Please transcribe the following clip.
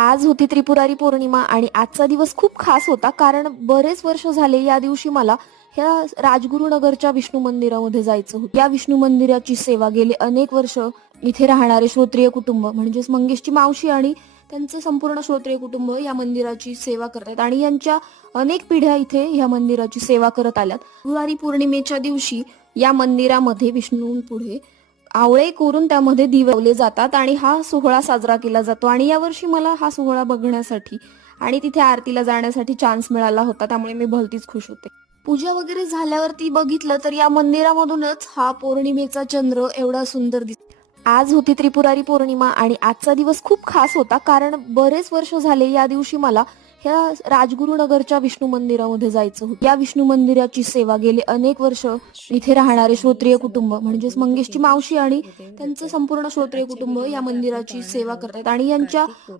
आज होती त्रिपुरारी पौर्णिमा आणि आजचा दिवस खूप खास होता कारण बरेच वर्ष झाले या दिवशी मला ह्या राजगुरुनगरच्या विष्णू मंदिरामध्ये जायचं होतं. या विष्णू मंदिराची सेवा गेले अनेक वर्ष इथे राहणारे श्रोत्रिय कुटुंब म्हणजेच मंगेशची मावशी आणि त्यांचं संपूर्ण श्रोत्रिय कुटुंब या मंदिराची सेवा करतात आणि यांच्या अनेक पिढ्या इथे या मंदिराची सेवा करत आल्यात. त्रिपुरारी पौर्णिमेच्या दिवशी या मंदिरामध्ये विष्णूंपुढे आवळे कोरून त्यामध्ये दिवे लावले जातात आणि हा सोहळा साजरा केला जातो. आणि यावर्षी मला हा सोहळा बघण्यासाठी आणि तिथे आरतीला जाण्यासाठी चान्स मिळाला होता, त्यामुळे मी भलतीच खुश होते. पूजा वगैरे झाल्यावरती बघितलं तर या मंदिरामधूनच हा पौर्णिमेचा चंद्र एवढा सुंदर दिसतो. आज होती त्रिपुरारी पौर्णिमा आणि आजचा दिवस खूप खास होता कारण बरेच वर्ष झाले या दिवशी मला ह्या राजगुरुनगरच्या विष्णू मंदिरामध्ये जायचं होतं. या विष्णू मंदिराची सेवा गेले अनेक वर्ष इथे राहणारे श्रोत्रिय कुटुंब म्हणजेच मंगेशची मावशी आणि त्यांचं संपूर्ण श्रोत्रिय कुटुंब या मंदिराची सेवा करतात आणि यांच्या